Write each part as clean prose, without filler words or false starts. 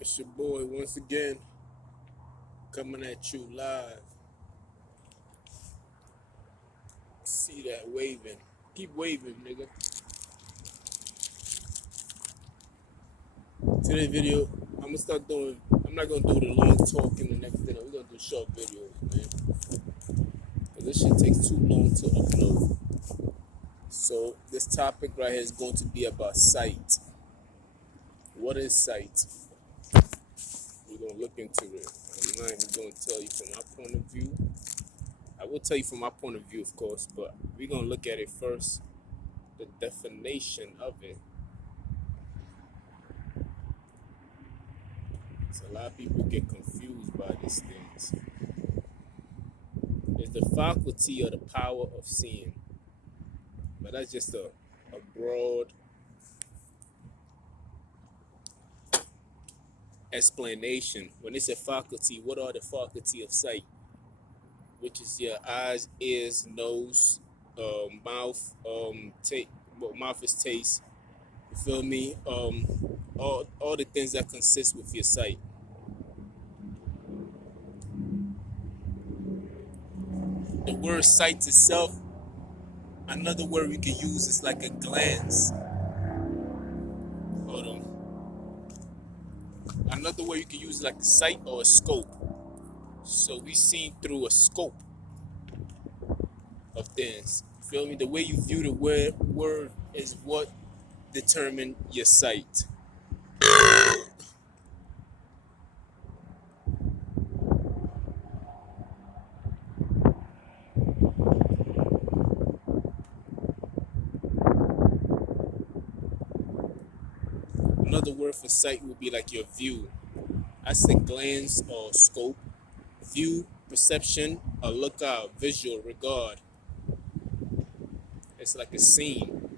It's your boy once again coming at you live. See that waving. Keep waving, nigga. Today's video, I'm gonna start doing. I'm not gonna do the long talk in the next video. We're gonna do short videos, man. Cause this shit takes too long to upload. So this topic right here is going to be about sight. What is sight? We're gonna look into it. I'm not even gonna tell you from my point of view. I will tell you from my point of view, of course, but we're gonna look at it first. The definition of it. So a lot of people get confused by these things. It's the faculty or the power of seeing. But that's just a broad explanation. When it's a faculty, what are the faculty of sight? Which is your eyes, ears, nose, mouth, mouth is taste. You feel me? All the things that consist with your sight. The word sight itself, another word we could use is like a glance. Hold on. Another word you can use is like a sight or a scope. So we seen through a scope of things. Feel me? The way you view the word is what determine your sight. Another word for sight would be like your view. I said glance or scope. View, perception, a lookout, visual, regard. It's like a scene.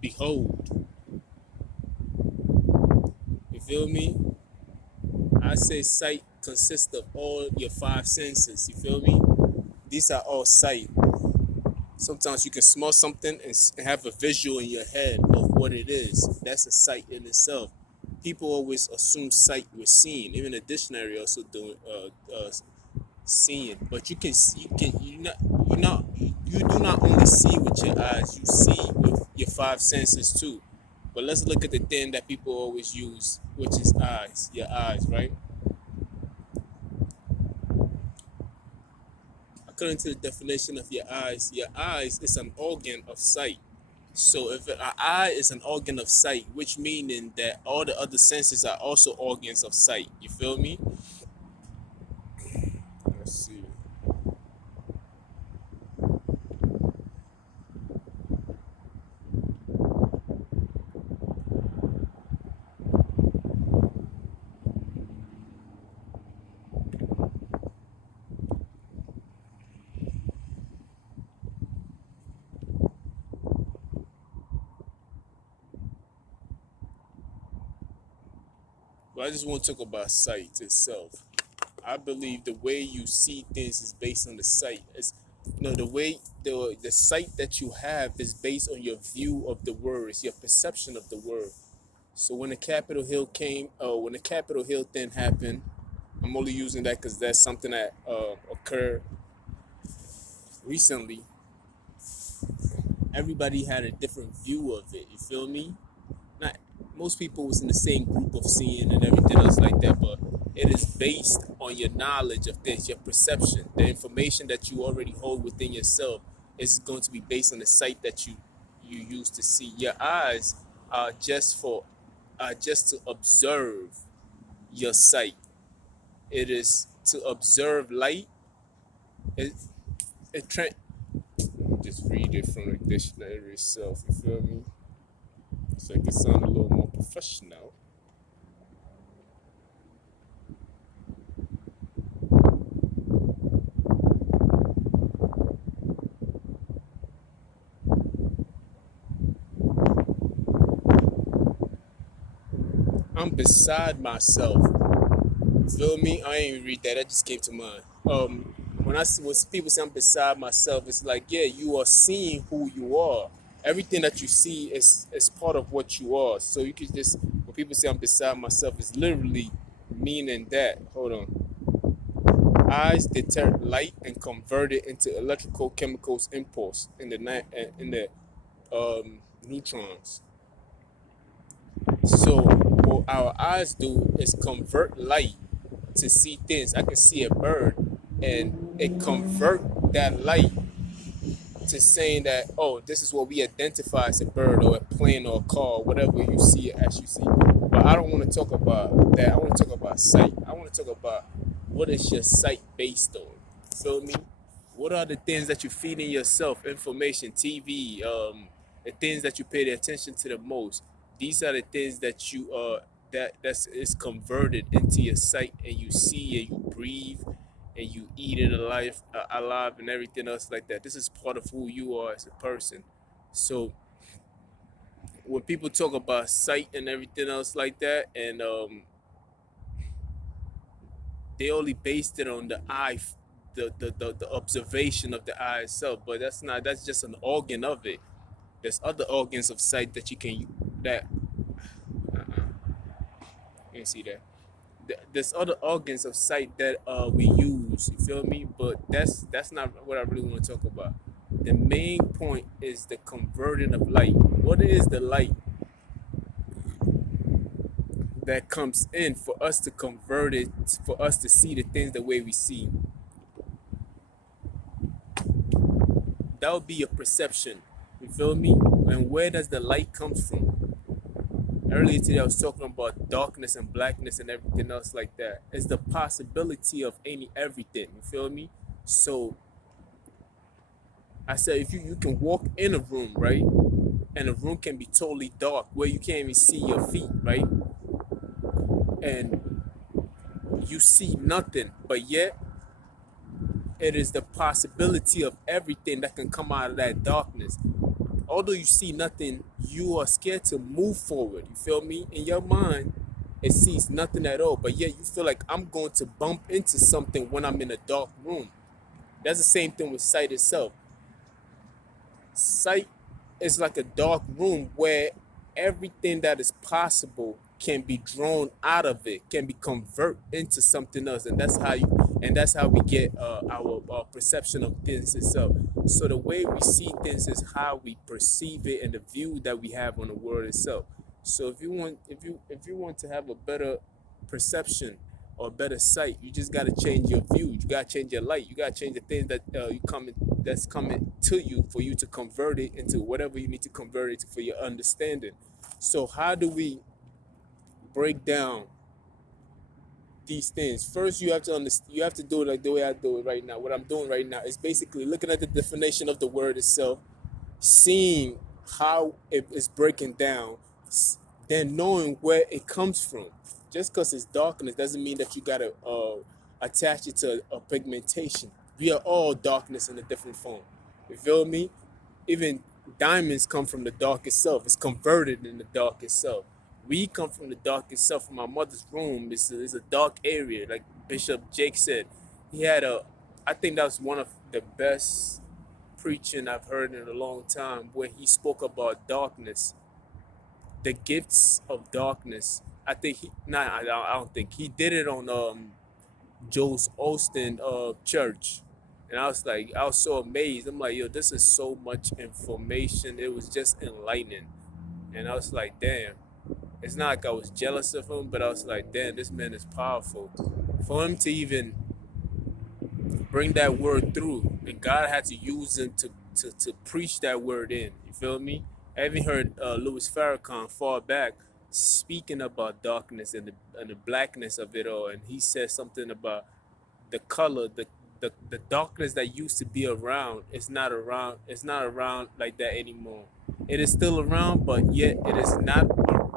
Behold. You feel me? I say sight consists of all your five senses. You feel me? These are all sight. Sometimes you can smell something and have a visual in your head of what it is. That's a sight in itself. People always assume sight with seeing. Even the dictionary also doing seeing. But you do not only see with your eyes. You see with your five senses too. But let's look at the thing that people always use, which is eyes. Your eyes, right? According to the definition of your eyes is an organ of sight. So if an eye is an organ of sight, which meaning that all the other senses are also organs of sight. You feel me? Let's see. But I just want to talk about sight itself. I believe the way you see things is based on the sight. The way the sight that you have is based on your view of the words, your perception of the word. So when the Capitol Hill when the Capitol Hill thing happened, I'm only using that because that's something that occurred recently. Everybody had a different view of it. You feel me? Not most people was in the same group of seeing and everything else like that, but it is based on your knowledge of things, your perception, the information that you already hold within yourself is going to be based on the sight that you use to see. Your eyes are just to observe your sight. It is to observe light. It, just read it from the dictionary itself. You feel me? So it can sound a little more professional. I'm beside myself. You feel me? I ain't read that. That just came to mind. when people say I'm beside myself, it's like, yeah, you are seeing who you are. Everything that you see is part of what you are. So you could just, when people say I'm beside myself, it's literally meaning that. Hold on. Eyes detect light and convert it into electrical chemicals impulse in the neutrons. So what our eyes do is convert light to see things. I can see a bird, and it convert that light to saying that, oh, this is what we identify as a bird or a plane or a car, or whatever you see it as you see. But I don't want to talk about that. I want to talk about sight. I want to talk about what is your sight based on. Feel me? What are the things that you feed in yourself? Information, TV, the things that you pay the attention to the most. These are the things that you that's is converted into your sight, and you see and you breathe and you eat it alive and everything else like that. This is part of who you are as a person. So when people talk about sight and everything else like that, and they only based it on the eye, the observation of the eye itself. But that's not. That's just an organ of it. There's other organs of sight that you can that. You can see that. There's other organs of sight that we use. You feel me? But that's not what I really want to talk about. The main point is the converting of light. What is the light that comes in for us to convert it, for us to see the things the way we see? That would be your perception. You feel me? And where does the light come from? Earlier today I was talking about darkness and blackness and everything else like that. It's the possibility of everything. You feel me? So I said, if you can walk in a room, right? And the room can be totally dark where you can't even see your feet, right? And you see nothing, but yet it is the possibility of everything that can come out of that darkness. Although you see nothing, you are scared to move forward. You feel me? In your mind, it sees nothing at all, but yet you feel like I'm going to bump into something when I'm in a dark room. That's the same thing with sight itself. Sight is like a dark room where everything that is possible can be drawn out of it, can be converted into something else, and that's how we get our perception of things itself. So the way we see things is how we perceive it and the view that we have on the world itself. So if you want to have a better perception or better sight, you just got to change your view. You got to change your light. You got to change the things that that's coming to you for you to convert it into whatever you need to convert it to for your understanding. So how do we break down these things? First, you have to understand. You have to do it like the way I do it right now. What I'm doing right now is basically looking at the definition of the word itself, seeing how it is breaking down, then knowing where it comes from. Just because it's darkness doesn't mean that you gotta attach it to a pigmentation. We are all darkness in a different form. You feel me? Even diamonds come from the dark itself. It's converted in the dark itself. We come from the dark itself. From my mother's room, it's a dark area. Like Bishop Jake said, he had I think that was one of the best preaching I've heard in a long time, where he spoke about darkness, the gifts of darkness. I think I don't think he did it on Joe's Austin church. And I was so amazed. I'm like, yo, this is so much information. It was just enlightening. And I was like, damn. It's not like I was jealous of him, but I was like, damn, this man is powerful. For him to even bring that word through, and God had to use him to preach that word in. You feel me? I even heard Louis Farrakhan far back speaking about darkness and the blackness of it all, and he said something about the color, the darkness that used to be around is not around. It's not around like that anymore. It is still around, but yet it is not.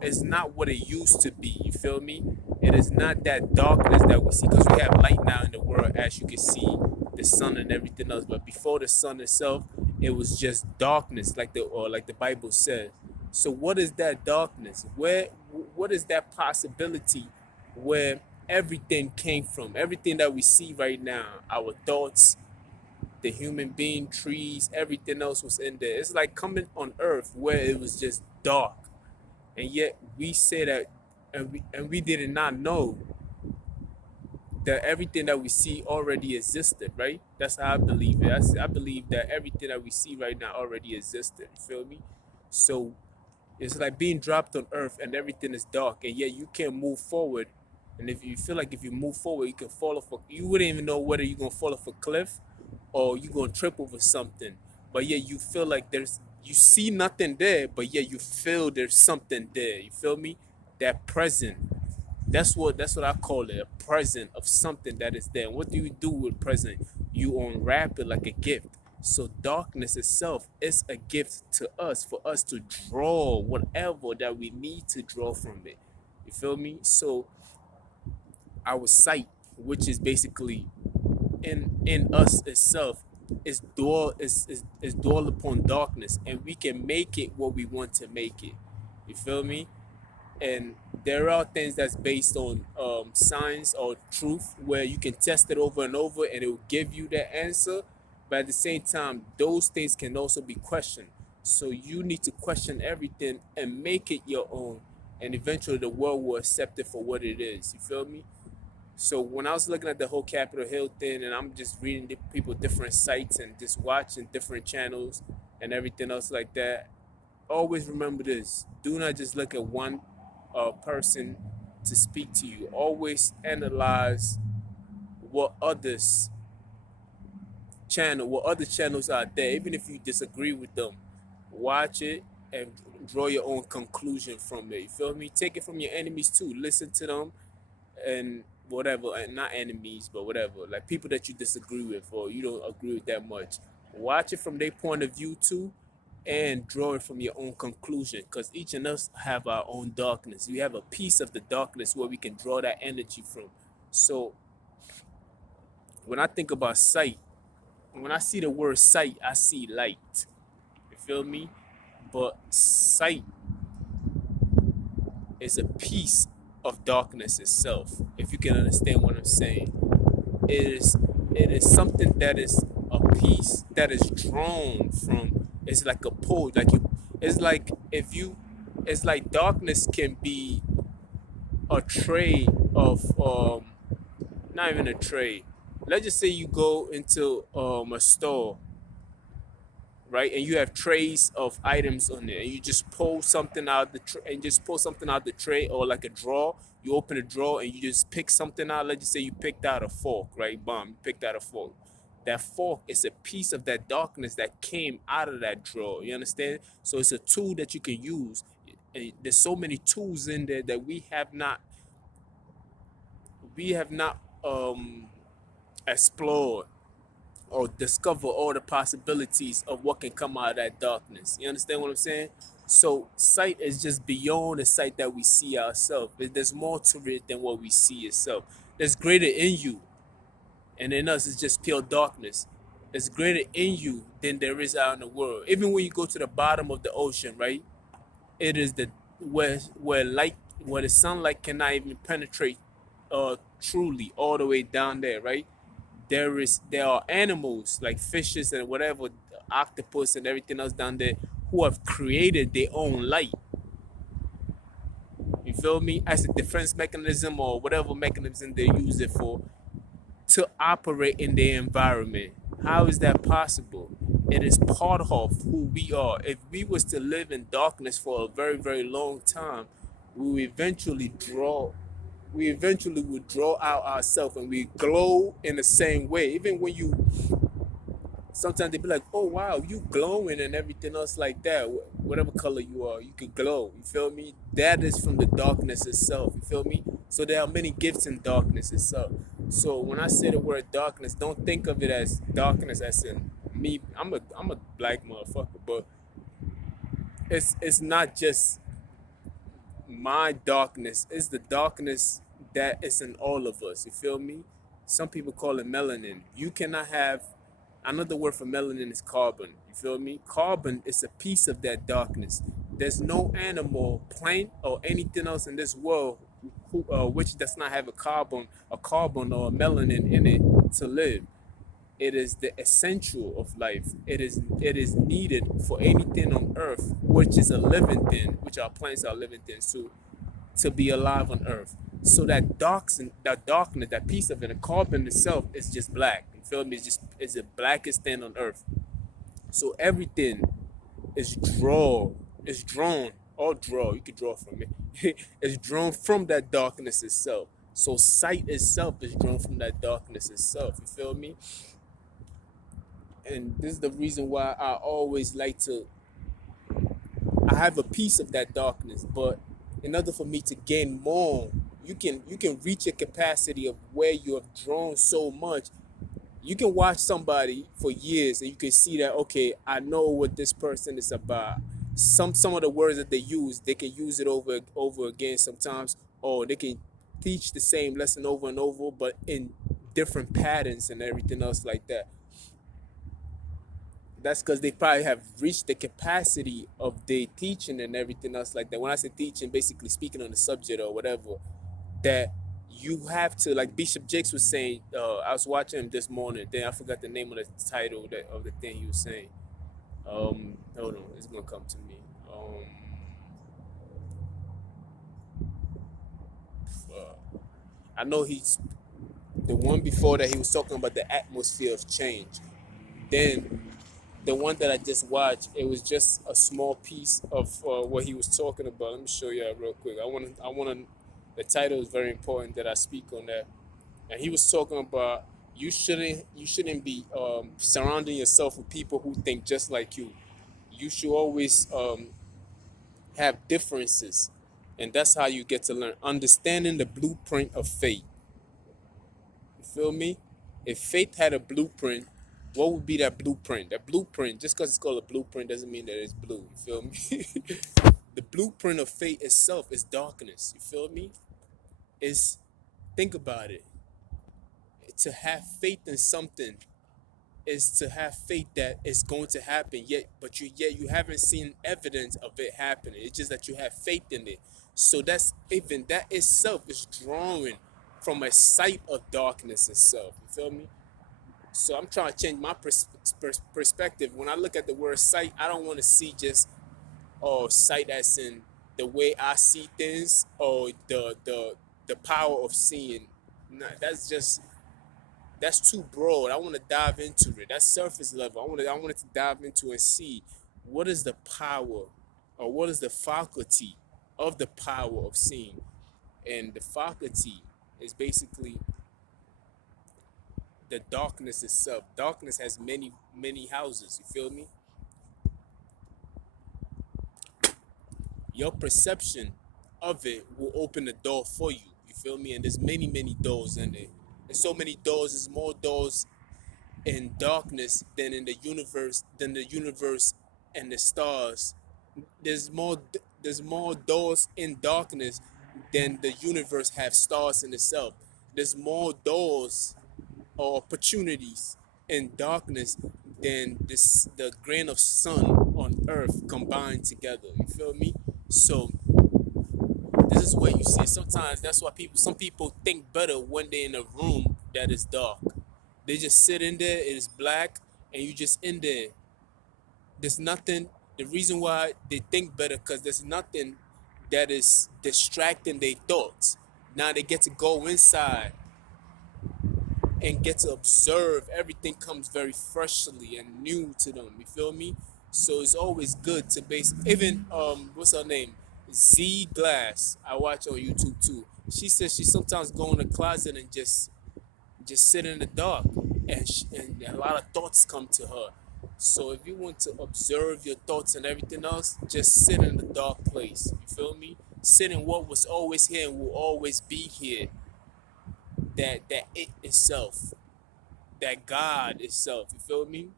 It's not what it used to be. You feel me? It is not that darkness that we see, because we have light now in the world, as you can see, the sun and everything else. But before the sun itself, it was just darkness, like the Bible says. So what is that darkness? What is that possibility where everything came from. Everything that we see right now, our thoughts, the human being, trees, everything else was in there. It's like coming on Earth where it was just dark, and yet we say that, and we did not know that everything that we see already existed, right? That's how I believe it. I believe that everything that we see right now already existed. You feel me? So it's like being dropped on Earth and everything is dark, and yet you can't move forward. And if you feel like if you move forward, you can fall off. You wouldn't even know whether you're gonna fall off a cliff or you're gonna trip over something. But yet you feel like you see nothing there, but yet you feel there's something there. You feel me? That present. That's what I call it, a present of something that is there. And what do you do with present? You unwrap it like a gift. So darkness itself is a gift to us for us to draw whatever that we need to draw from it. You feel me? So our sight, which is basically in us itself, is dwell upon darkness, and we can make it what we want to make it. You feel me? And there are things that's based on science or truth where you can test it over and over and it will give you that answer, but at the same time those things can also be questioned, so you need to question everything and make it your own, and eventually the world will accept it for what it is. You feel me? So when I was looking at the whole Capitol Hill thing, and I'm just reading people different sites and just watching different channels and everything else like that, always remember this: do not just look at one person to speak to you. Always analyze what others what other channels are there, even if you disagree with them. Watch it and draw your own conclusion from it. You feel me? Take it from your enemies too. Listen to them and whatever, and not enemies, but whatever, like people that you disagree with or you don't agree with that much. Watch it from their point of view too, and draw it from your own conclusion, because each of us have our own darkness. We have a piece of the darkness where we can draw that energy from. So when I think about sight, when I see the word sight, I see light. You feel me? But sight is a piece of darkness itself, if you can understand what I'm saying. It is something that is a piece that is drawn from. It's like a pole, like you. It's like if you. It's like darkness can be a tray of not even a tray. Let's just say you go into a store, right? And you have trays of items on there, and you just pull something out the and just pull something out the tray, or like a drawer. You open a drawer and you just pick something out. Let's just say you picked out a fork, right? Bomb, you picked out a fork. That fork is a piece of that darkness that came out of that drawer. You understand? So it's a tool that you can use. And there's so many tools in there that we have not explored or discover all the possibilities of what can come out of that darkness. You understand what I'm saying? So sight is just beyond the sight that we see ourselves. There's more to it than what we see itself. There's greater in you, and in us it's just pure darkness. There's greater in you than there is out in the world. Even when you go to the bottom of the ocean, right? It is the where the sunlight cannot even penetrate truly all the way down there, right? There are animals like fishes and whatever, octopus and everything else down there, who have created their own light. You feel me? As a defense mechanism or whatever mechanism they use it for, to operate in their environment. How is that possible? It is part of who we are. If we was to live in darkness for a very, very long time, we will eventually would draw out ourselves, and we glow in the same way. Even when you, sometimes they be like, oh wow, you glowing and everything else like that. Whatever color you are, you could glow. You feel me? That is from the darkness itself. You feel me? So there are many gifts in darkness itself. So when I say the word darkness, don't think of it as darkness as in me. I'm a black motherfucker, but it's not just my darkness. It's the darkness that is in all of us. You feel me? Some people call it melanin. You cannot have, another word for melanin is carbon. You feel me? Carbon is a piece of that darkness. There's no animal, plant, or anything else in this world which does not have a carbon or a melanin in it to live. It is the essential of life. It is needed for anything on earth, which is a living thing, which our plants are living things, to be alive on earth. So that darkness, that piece of it, the carbon itself is just black. You feel me? It's the blackest thing on earth. So everything is drawn, or draw. You could draw from it. It's drawn from that darkness itself. So sight itself is drawn from that darkness itself. You feel me? And this is the reason why I always like to. I have a piece of that darkness, but in order for me to gain more, you can reach a capacity of where you have drawn so much. You can watch somebody for years and you can see that, okay, I know what this person is about. Some of the words that they use, they can use it over again sometimes, or they can teach the same lesson over and over, but in different patterns and everything else like that. That's because they probably have reached the capacity of their teaching and everything else like that. When I say teaching, basically speaking on the subject or whatever, that you have to, like Bishop Jakes was saying. I was watching him this morning. Then I forgot the name of the title of the thing he was saying. Hold on, it's gonna come to me. Uh, I know he's the one before that. He was talking about the atmosphere of change. Then the one that I just watched, it was just a small piece of what he was talking about. Let me show you real quick. I want to. The title is very important that I speak on that. And he was talking about you shouldn't be surrounding yourself with people who think just like you. You should always have differences, and that's how you get to learn. Understanding the blueprint of faith. You feel me? If faith had a blueprint, what would be that blueprint? That blueprint, just because it's called a blueprint doesn't mean that it's blue. You feel me? The blueprint of faith itself is darkness. You feel me? Is Think about it. To have faith in something is to have faith that it's going to happen, yet you haven't seen evidence of it happening. It's just that you have faith in it. So that's even that itself is drawing from a sight of darkness itself. You feel me? So I'm trying to change my perspective. When I look at the word sight, I don't want to see just sight as in the way I see things, or the power of seeing. Nah, that's too broad. I want to dive into it. That's surface level. I wanted to dive into and see what is the power, or what is the faculty of the power of seeing. And the faculty is basically the darkness itself. Darkness has many houses. You feel me? Your perception of it will open the door for you. You feel me? And there's many doors in it. And so many doors. There's more doors in darkness than the universe and the stars. There's more doors in darkness than the universe have stars in itself. There's more doors or opportunities in darkness than the grain of sun on earth combined together. You feel me? So this is where you see sometimes that's why some people think better when they're in a room that is dark. They just sit in there, it is black, and you just in there. There's nothing. The reason why they think better, because there's nothing that is distracting their thoughts. Now they get to go inside and get to observe. Everything comes very freshly and new to them. You feel me? So it's always good to base. Even what's her name? Z Glass. I watch on YouTube too. She says she sometimes go in the closet and just sit in the dark, and a lot of thoughts come to her. So if you want to observe your thoughts and everything else, just sit in the dark place. You feel me? Sit in what was always here and will always be here. That it itself, that God itself. You feel me?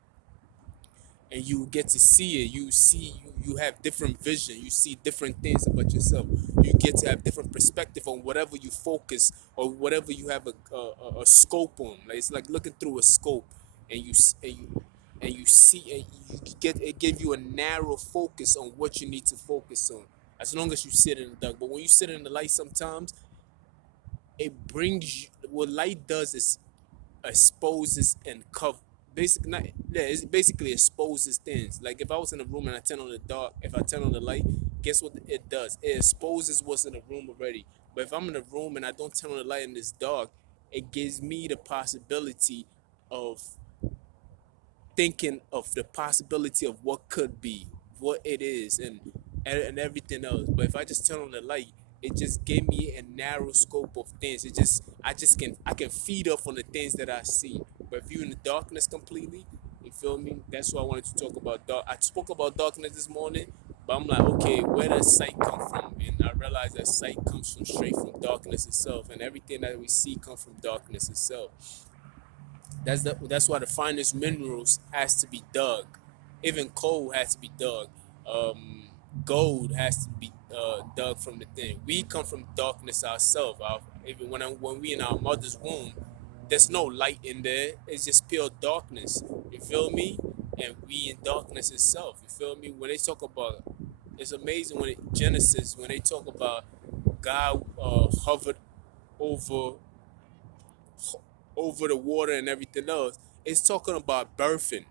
And you get to see it. You have different vision. You see different things about yourself. You get to have different perspective on whatever you focus, or whatever you have a scope on. Like, it's like looking through a scope, and you see, and you get it give you a narrow focus on what you need to focus on. As long as you sit in the dark. But when you sit in the light, sometimes it brings you, what light does is exposes and cover, basically not, yeah, it basically exposes things. Like if I was in a room and I turn on the dark, if I turn on the light, guess what it does? It exposes what's in the room already. But if I'm in a room and I don't turn on the light and it's dark, it gives me the possibility of thinking of the possibility of what could be, what it is, and everything else. But if I just turn on the light, it just gave me a narrow scope of things. I can feed off on the things that I see. But if you're in the darkness completely, you feel me? That's why I wanted to talk about dark. I spoke about darkness this morning, but I'm like, okay, where does sight come from? And I realized that sight comes from straight from darkness itself, and everything that we see comes from darkness itself. That's why the finest minerals has to be dug. Even coal has to be dug. Um, Gold has to be dug from the thing. We come from darkness ourselves. Even when we in our mother's womb, there's no light in there. It's just pure darkness. You feel me? And we in darkness itself. You feel me? When they talk about, it's amazing Genesis, when they talk about God hovered over over the water and everything else, it's talking about birthing.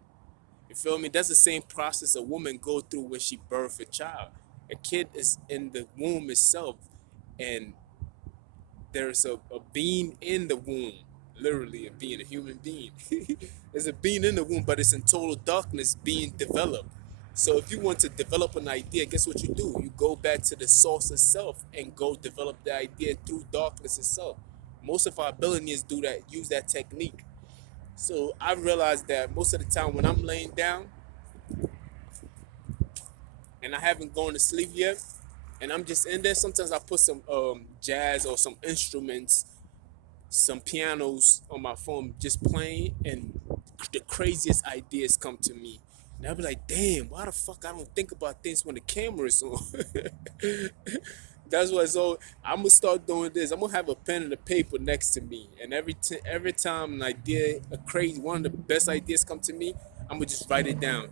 You feel me? That's the same process a woman go through when she births a child. A kid is in the womb itself, and there's a being in the womb, literally a being, a human being. There's a being in the womb, but it's in total darkness being developed. So if you want to develop an idea, guess what you do? You go back to the source itself and go develop the idea through darkness itself. Most of our billionaires do that, use that technique. So I realized that most of the time when I'm laying down and I haven't gone to sleep yet, and I'm just in there, sometimes I put some jazz or some instruments, some pianos on my phone just playing, and the craziest ideas come to me. And I'll be like, damn, why the fuck I don't think about things when the camera is on? That's why. So I'm gonna start doing this. I'm gonna have a pen and a paper next to me, and every time an idea, a crazy one of the best ideas come to me, I'm gonna just write it down,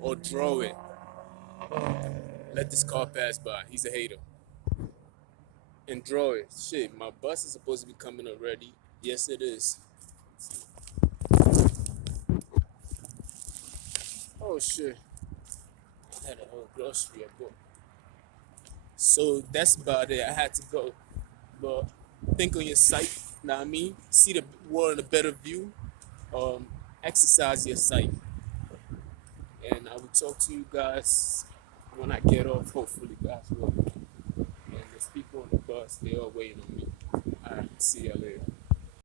or draw it. Let this car pass by. He's a hater. And draw it. Shit, my bus is supposed to be coming already. Yes, it is. Oh shit, I had a whole grocery I bought. So that's about it. I had to go, but think on your sight. Know what I mean? See the world in a better view. Um, Exercise your sight, and I will talk to you guys when I get off. Hopefully, guys will. And the people on the bus, they are waiting on me. All right, see you later.